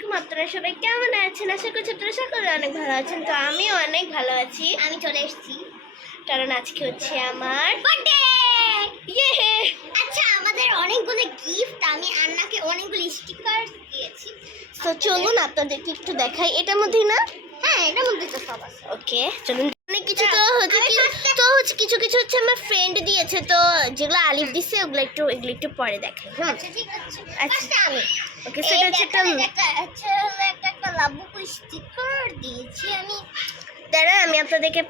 আলাইকুম, আপনারা সবাই কেমন আছেন? আশা করছি আপনারা সকলে অনেক ভালো আছেন। তো আমিও অনেক ভালো আছি। আমি চলে এসেছি কারণ আজকে হচ্ছে আমার বার্থডে। ইয়ে। আচ্ছা, আমাদের অনেকগুলো গিফট, আমি আন্নাকে অনেকগুলো স্টিকার দিয়েছি। তো চলুন আপনাদেরকে একটু দেখাই। এটার মধ্যেই না? হ্যাঁ, এটার মধ্যে তো সব আছে। ওকে চলুন। অনেক কিছু তো হচ্ছে কিছু কিছু হচ্ছে আমার ফ্রেন্ড দিয়েছে। তো যেগুলো আলিফ দিছে এগুলো একটু পরে দেখাই। আচ্ছা ঠিক আছে। আচ্ছা। ফার্স্টে আমি ওকে, সেটা হচ্ছে একটা লাবুকু স্টিকার দিয়েছি আমি। দাঁড়া, আমি আপনাদেরকে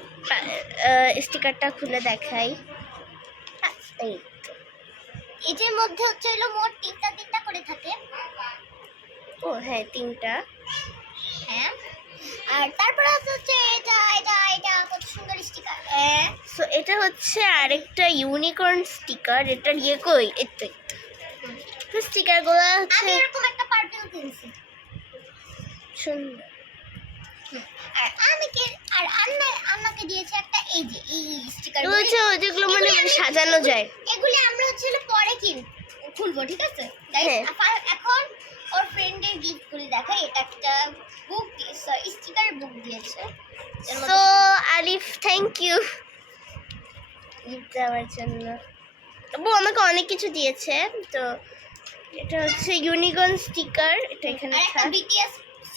স্টিকারটা খুলে দেখাই। এই এটার মধ্যে হচ্ছে হলো মোট তিনটা করে থাকে। ও হ্যাঁ, 3টা। হ্যাঁ, আর তারপরে হচ্ছে এটা কত সুন্দর স্টিকার। সো এটা হচ্ছে আরেকটা ইউনিকর্ন স্টিকার। এটার ইয়ে কই? এতে স্টিকারগুলো হচ্ছে আমি এরকম একটা পার্পল কিনছি। সুন্দর। আর আন্নাকে দিয়েছে একটা এই যে এই স্টিকার হচ্ছে যেগুলো মানে সাজানো যায়। এগুলি আমরা হচ্ছে পরে খুলবো, ঠিক আছে হ্যাঁ। এখন ওর ফ্রেন্ডের গিফট গুলি দেখা। এটা একটা বুক দিয়েছে, স্টিকার বুক দিয়েছে। So Alif, thank you gift দেওয়ার জন্য। ও আমাকে অনেক কিছু দিয়েছে। তো এটা হচ্ছে ইউনিকর্ন স্টিকার। এটা এখানে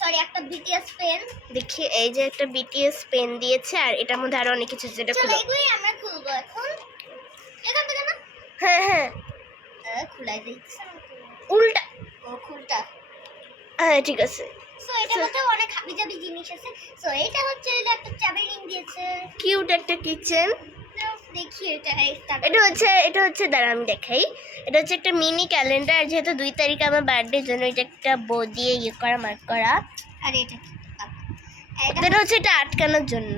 আর একটা বিটিএস পেন। দেখি, এই যে একটা বিটিএস পেন দিয়েছে। আর এটার মধ্যে আরো অনেক কিছু আছে। যেটা চলো এগুলি আমরা খুলবো এখন। এখান থেকে না? হ্যাঁ খুলাই দিচ্ছি উল্টা। ও খুলটা। হ্যাঁ ঠিক আছে। সো এটার মধ্যে অনেক হাবিজাবি জিনিস আছে। সো এটা হচ্ছে একটা চাবি রিং দিয়েছে। কিউট একটা কিচেন। দেখি এটা হচ্ছে দাঁড়া আমি দেখাই। এটা হচ্ছে একটা মিনি ক্যালেন্ডার। যেহেতু 2 তারিখ আমার বার্থডে, জন্য এটা একটা বো দিয়ে ইয়ে করা, মার্ক করা। আর এটা কি? এটা হচ্ছে এটা আটকানোর জন্য।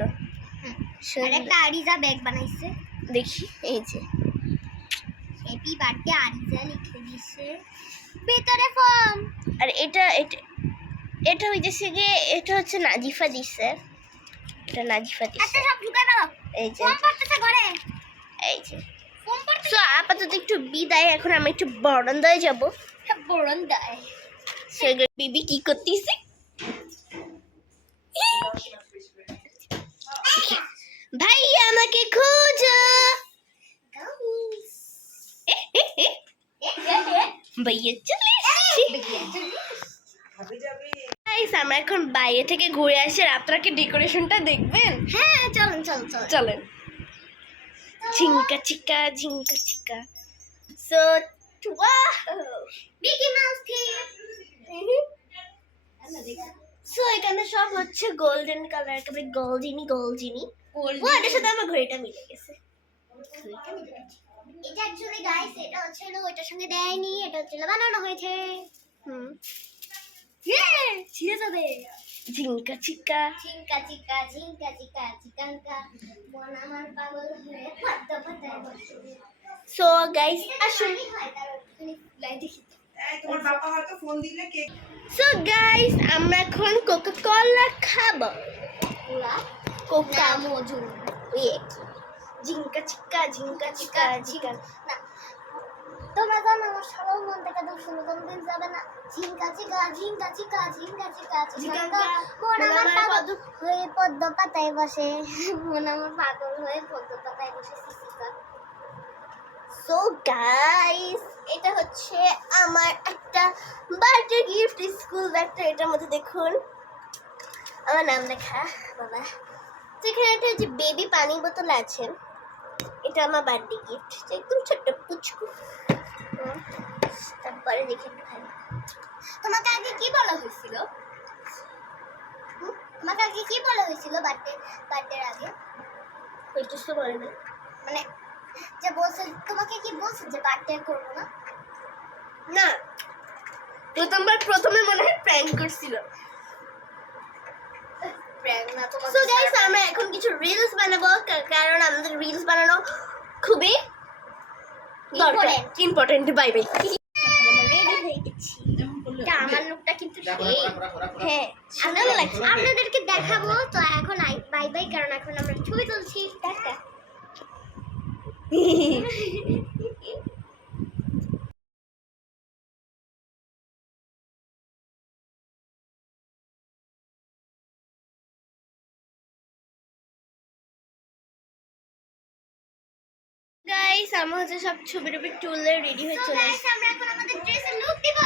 আর একটা আরিজা ব্যাগ বানাইছে। দেখি, এই যে হ্যাপি বার্থডে আরিজা লিখে দিয়েছে ভিতরে ফর্ম। আর এটা হইতেছে গিয়ে, এটা হচ্ছে নাজিফা দিছে। এটা নাজিফা দিছে। আচ্ছা, সব ঢুকে দাও। এই যে ফর্ম পড়তেছে ঘরে। এই যে ফর্ম পড়তে সো আপাতত একটু বিদায়। এখন আমি একটু বরন্দায় যাব। বরন্দায়। বিবি কি করতেছে? ভাই আমাকে খোঁজো। ভাইয়া চলে এসেছি। গাইস, আমরা এখন বাইরে থেকে ঘুরে আসি। আর আপনারা কি ডেকোরেশনটা দেখবেন? হ্যাঁ, চলুন। চলেন। ঝিঙ্কা চিকা so Mickey mouse theme. So এখানে সব হচ্ছে গোল্ডেন কালার, একেবারে গোল্ডিনি। ও এটার সাথে আমার ঘড়িটা মিলে গেছে। এটা অ্যাকচুয়ালি গাইস, এটা হচ্ছে ওইটার সঙ্গে দেয়নি, এটা হচ্ছে বানানো হয়েছে। ছিঁড়ে যাবে। ঝিঙ্কা চিকা চিকাঙ্কা মন আমার পাগল হয়ে পদ্ম পাতায় বসে। সো গাইস আসুন। তোমার বাবা হয়তো ফোন দিলে কেক। সো গাইস, আমরা এখন কোকা কোলা খাবো। কোকা মজুর ঝিঙ্কা চিকা না, তোমরা জানো আমার সবার মন থেকে জন্মদিন যাবে না। ঝিঙ্কা চিকা চিকাঙ্কা মন আমার পাগল হয়ে পদ্ম পাতায় বসে। মন আমার পাগল হয়ে পদ্ম পাতায় বসে। সো গাইস, এটা হচ্ছে আমার একটা বার্থডে গিফট, স্কুল ব্যাগটা। এটার মধ্যে দেখুন আমার নাম লেখা, বাবা। তো এখানে একটা যে বেবি পানি বোতল আছে। এটা আমার বার্থডে গিফট, একদম ছোট্ট পুচকু। তারপরে দেখি একটু খাই। তোমাকে আগে কি বলা হয়েছিল? বার্থডের আগে কিছু বলে না, মানে যে বলছে, তোমাকে কি বলছে যে বার্থডে করবো না? না, প্রথমে মনে হয় প্র্যাঙ্ক করছিল। প্র্যাঙ্ক না তোমাকে। সো গাইস, আমরা এখন কিছু রিলস বানাবো, কারণ আমাদের রিলস বানানো খুবই ইম্পর্টেন্ট। Bye bye. আমার লুকটা কিন্তু হ্যাঁ, আপনাদেরকে দেখাবো। তো এখন বাই বাই, কারণ এখন আমরা ছবি তুলছি। টাটা। গাইস আমরা হচ্ছে সব ছবি টবি তুলে রেডি হয়ে চলে গাইস আমরা এখন আমাদের ড্রেসের লুক দিব।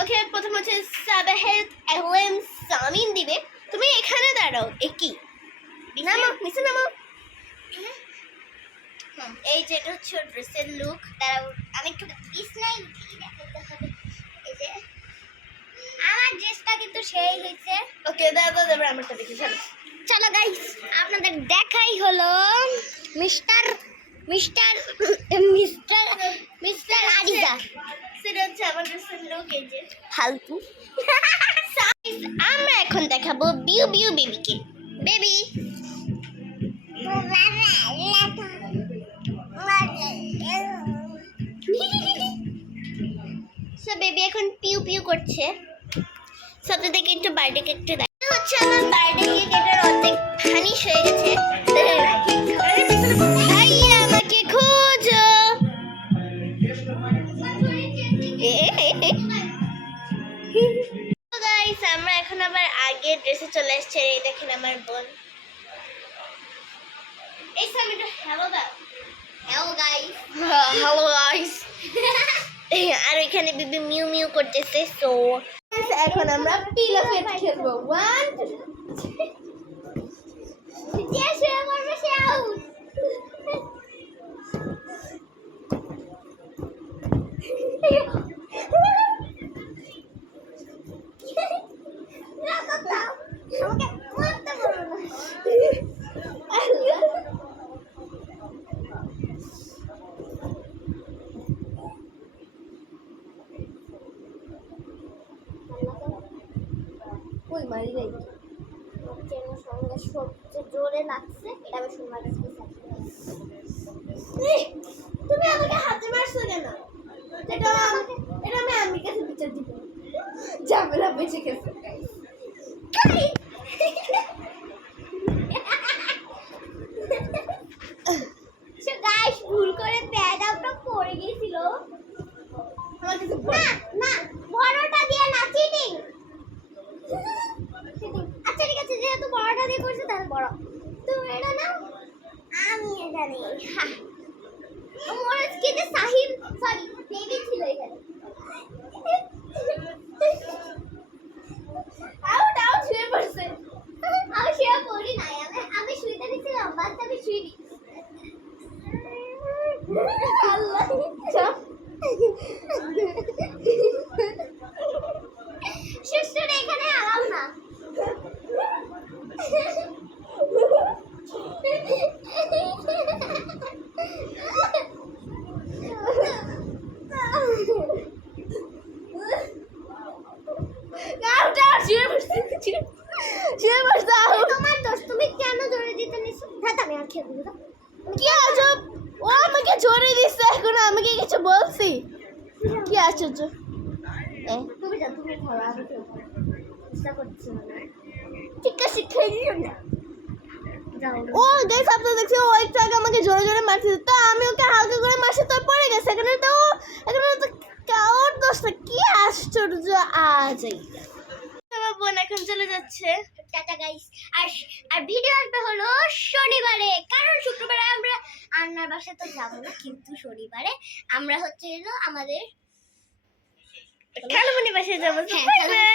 ওকে প্রথম হচ্ছে সাবাহেদ এলএম সামিন দিবে। তুমি এখানে দাঁড়াও কি নামো নিচে নামো। এই যে এটা হচ্ছে ড্রেসের লুক। দাঁড়াও আমি একটু বিছনায় উঠি দেখাতে হবে। এই যে আমার ড্রেসটা কিন্তু সেই হয়েছে। ওকে দাদা এবার আমারটা দেখি চলো। চলো গাইস আপনাদের দেখাই হলো মিস্টার মিস্টার মিস্টার মিস্টার আরিজা। সেটা হচ্ছে আমার ড্রেসের লুক। এই যে ফালতু আমরা এখন দেখাবো বিউ বিউ বেবিকে। বেবি সো বেবি এখন পিউ পিউ করছে। সবথেকে একটু বার্থডে কেকটা দেখা হচ্ছে আমার বার্থডে কেক। এটার অর্ধেক ফানিশ হয়ে গেছে। ভাইয়া আমাকে খোঁজো। গাইস আমরা এখন আবার আগের ড্রেসে চলে এসেছি। এই দেখেন আমার বোন। এই সামনে হ্যালো দাও। Hello guys hello guys. আর এখানে বিবি মিউ মিউ করতেছে। সো এখন আমরা পিলো ফেট খেলবো। 1 যে শুয়ে পড়বে সে আউট। আমাকে মারতে বলো না। ওই মারি নাই। ট্রেনের সঙ্গে সবচেয়ে জোরে লাগছে এটা আমি শুনবার কাছে তুমি আমাকে হাতে মারছো কেন? এটা আমি আম্মির কাছে বিচার দিব। ঝামেলা বেঁচে গেছে। সে গাইস ভুল করে প্যাড আউটটা পড়ে গিয়েছিল। আমার কাছে না না বড়টা দিয়ে না চিটিং। আচ্ছা ঠিক আছে যেহেতু বড়টা দিয়ে করছে তাহলে বড়। তুমি এটা নাও আমি এটা নেই। আমার আজকে যে সাহিল সরি বেবি ছিল এখানে। আউট আউট শুয়ে পড়ছে। আমি শুয়ে পড়ি নাই আমি শুইতে দিছিলাম বাস আমি শুইনি। আল্লাহ চাপ। সুস্থ এখানে আলাম না। আউট আউট শুয়ে পড়ছে। শুয়ে পড়ছে আউট। তোমার দোষ তুমি কেন জোরে দিতে নিছো? ধাত আমি আর খেলবো না। কি আজব। ও আমাকে জোরে দিচ্ছে এখন আমি কি কিছু বলছি? কি আশ্চর্য। তুমি যাও তুমি ধরো আমি খেলবো। ইচ্ছা করছে না। ঠিক আছে খেলিও না। যাও ও গাইস আপনারা দেখছেন ও একটু আগে আমাকে জোরে জোরে মারছে। তো আমি ওকে হালকা করে মারছি তো পড়ে গেছে। এখানে তো কাউর দোষটা। কি আশ্চর্য আজ। আমার বোন এখন চলে যাচ্ছে। Tata guys. আর ভিডিও আসবে হলো শনিবারে কারণ শুক্রবারে আমরা আন্নার বাসায় তো যাবো না কিন্তু শনিবারে আমরা হচ্ছে হলো আমাদের খালামণি বাসায় যাবো। হ্যাঁ